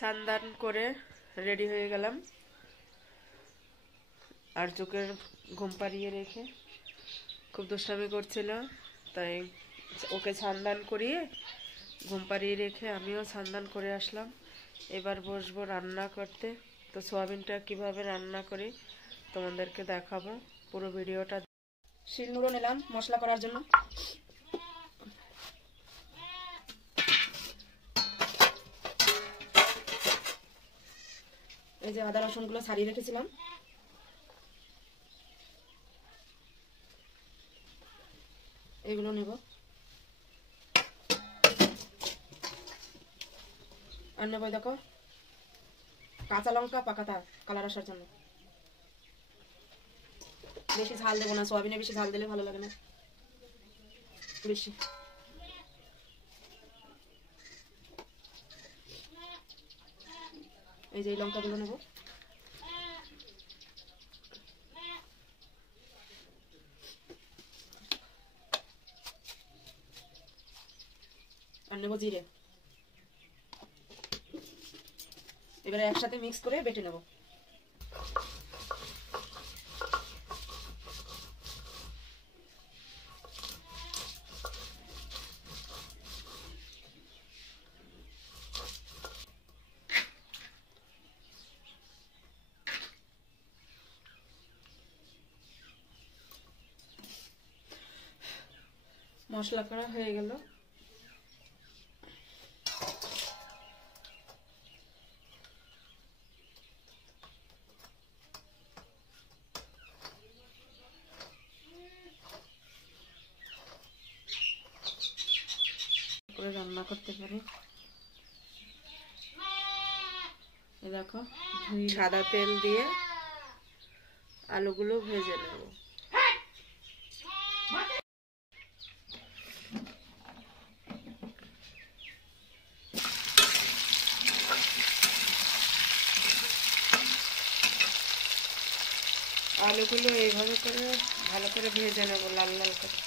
স্নান করে রেডি হয়ে গেলাম আর চোখের ঘুম পাড়িয়ে রেখে খুব দুষ্টামি করছিল, তাই ওকে স্নান করিয়ে ঘুম পাড়িয়ে রেখে আমিও স্নান করে আসলাম। এবার বসবো রান্না করতে। তো সোয়াবিনটা কিভাবে রান্না করি তোমাদেরকে দেখাবো, পুরো ভিডিওটা। শিলনোড়া নিলাম মশলা করার জন্য। এই যে আদা রসুন গুলো ছাড়িয়ে রেখেছিলাম, এগুলো নেব। আর নেব দেখো কাঁচা লঙ্কা পাকাটা কালার আসার জন্য। বেশি ঝাল দেবো না, সোয়াবিনে বেশি ঝাল দিলে ভালো লাগে না বেশি। এই যে লঙ্কাগুলো নেব। আর নেব জিরে। এবারে একসাথে মিক্স করে বেটে নেব। মশলা করা হয়ে গেল। করে রান্না করতে পারি। এই দেখো সাদা তেল দিয়ে আলুগুলো ভেজে নেব। আলুগুলো এইভাবে করে ভালো করে ভেজে নেব, লাল লাল করে।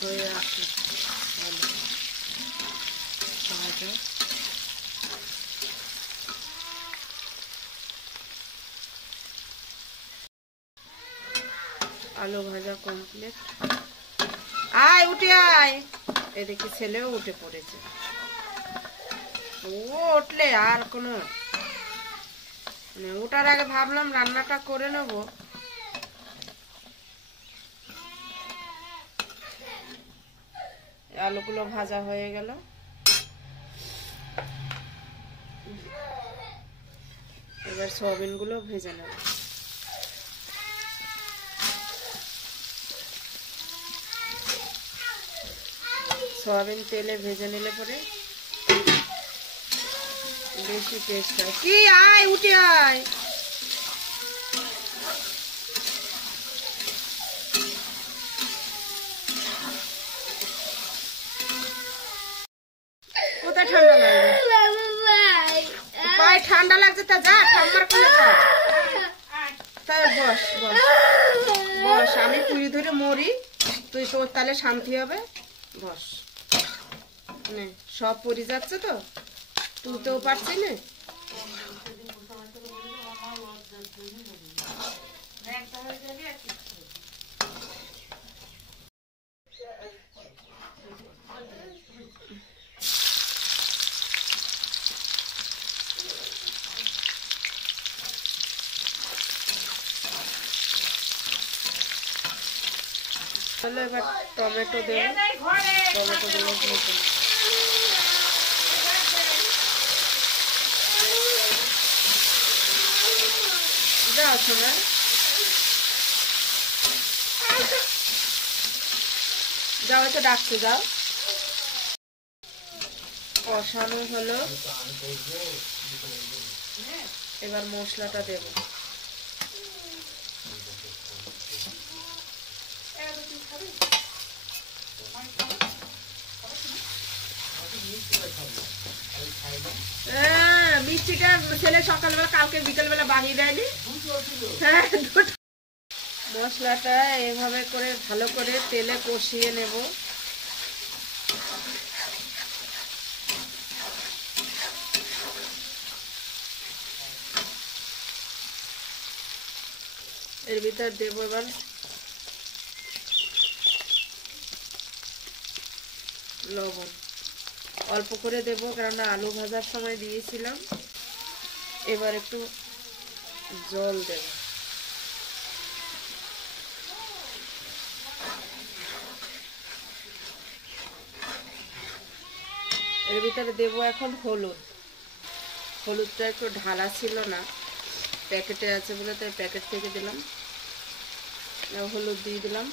হয়ে আসে আলু ভাজা। আলু ভাজা কমপ্লিট। আয় উঠে আয়, এদিকে ছেলেও উঠে পড়েছে। ও উঠলে আর কোনো মানে ওটার আগে ভাবলাম রান্নাটা করে নেব। আলুগুলো ভাজা হয়ে গেল। এবার সয়াবিন গুলো ভেজে নেব। সয়াবিন তেলে ভেজে নিলে পরে বেশি টেস্ট হয়। কি আয় উঠে আয়, কোথায় ঠান্ডা লাগবে? পায়ে ঠান্ডা লাগছে তা যা ঠাম্মার কোলে যা। তাই বস বস বস, আমি পুরি ধরে মরি, তুই তোর তাহলে শান্তি হবে। বস, সব পরি যাচ্ছে তো তুলতেও পারছি না। এবার টমেটো দেব, টমেটো গুলো যাও শোনা, যাও তো ডাকতে যাও। কষানো হলো, এবার মশলাটা দেব। মিষ্টিটা ছেলে সকালবেলা কালকে বিকেলবেলা বানিয়ে দেয়নি। হ্যাঁ, মশলাটা এভাবে করে ভালো করে তেলে কষিয়ে নেব। এর ভিতর দেবো এবার লবণ, অল্প করে দেবো কারণ আলু ভাজার সময় দিয়েছিলাম। এবার একটু জল দেব, এর ভিতরে দেবো এখন হলুদ। হলুদটা একটু ঢালা ছিল না, প্যাকেটে আছে বলে তাই প্যাকেট থেকে দিলাম। হলুদ দিয়ে দিলাম।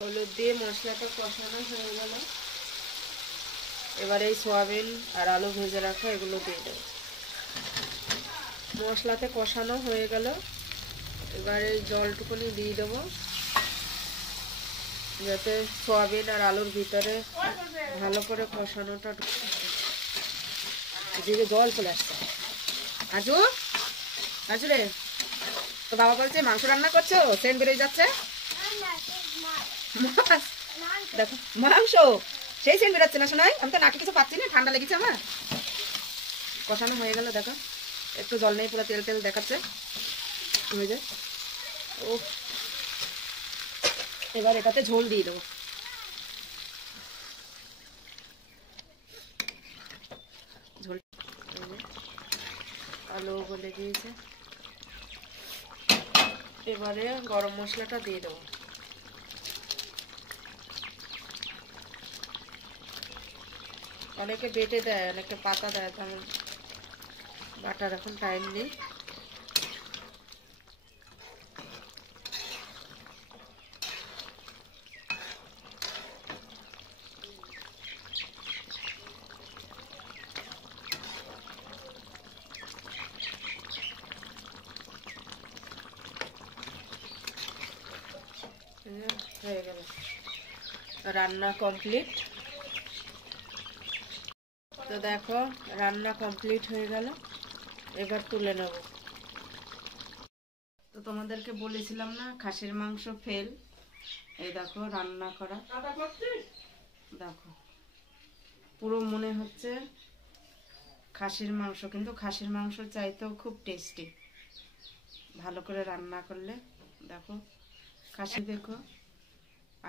হলুদ দিয়ে মশলাটা কষানো হয়ে গেল। এবার এই সয়াবিন আর আলু ভেজে রাখা এগুলো দিয়ে দেবো। মশলাতে কষানো হয়ে গেল। এবার এই জলটুকুনি দিয়ে দেবো যাতে সয়াবিন আর আলুর ভিতরে ভালো করে কষানোটা। এদিকে জল চলে আসছে। আজু আজু রে, তো বাবা বলছে মাংস রান্না করছো, সেন্ট বেরিয়ে যাচ্ছে। দেখো মাংস সেই সেন্ট বেরোচ্ছে না শোনাই, আমি তো নাকি কিছু পাচ্ছি না, ঠান্ডা লেগেছে আমার। কষানো হয়ে গেল, দেখো একটু জল নেই, পুরো তেল তেল দেখাচ্ছে হয়ে যায়। ও এবার এটাতে ঝোল দিয়ে দেবো। ঝোল আলু গলে গিয়েছে। এবারে গরম মশলাটা দিয়ে দেবো। অনেকে বেটে দেয়, অনেকে পাতা দেয়, তেমন বাটার এখন টাইম নেই। হয়ে গেল, রান্না কমপ্লিট। তো দেখো রান্না কমপ্লিট হয়ে গেল, এবার তুলে নেব। তো তোমাদেরকে বলেছিলাম না খাসির মাংস ফেল, এই দেখো রান্না করা। দেখো পুরো মনে হচ্ছে খাসির মাংস, কিন্তু খাসির মাংস চাইতেও খুব টেস্টি ভালো করে রান্না করলে। দেখো খাসি দেখো।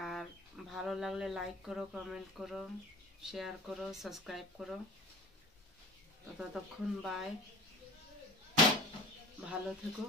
আর ভালো লাগলে লাইক করো, কমেন্ট করো, শেয়ার করো, সাবস্ক্রাইব করো। তো ততক্ষণ বাই, ভালো থেকো।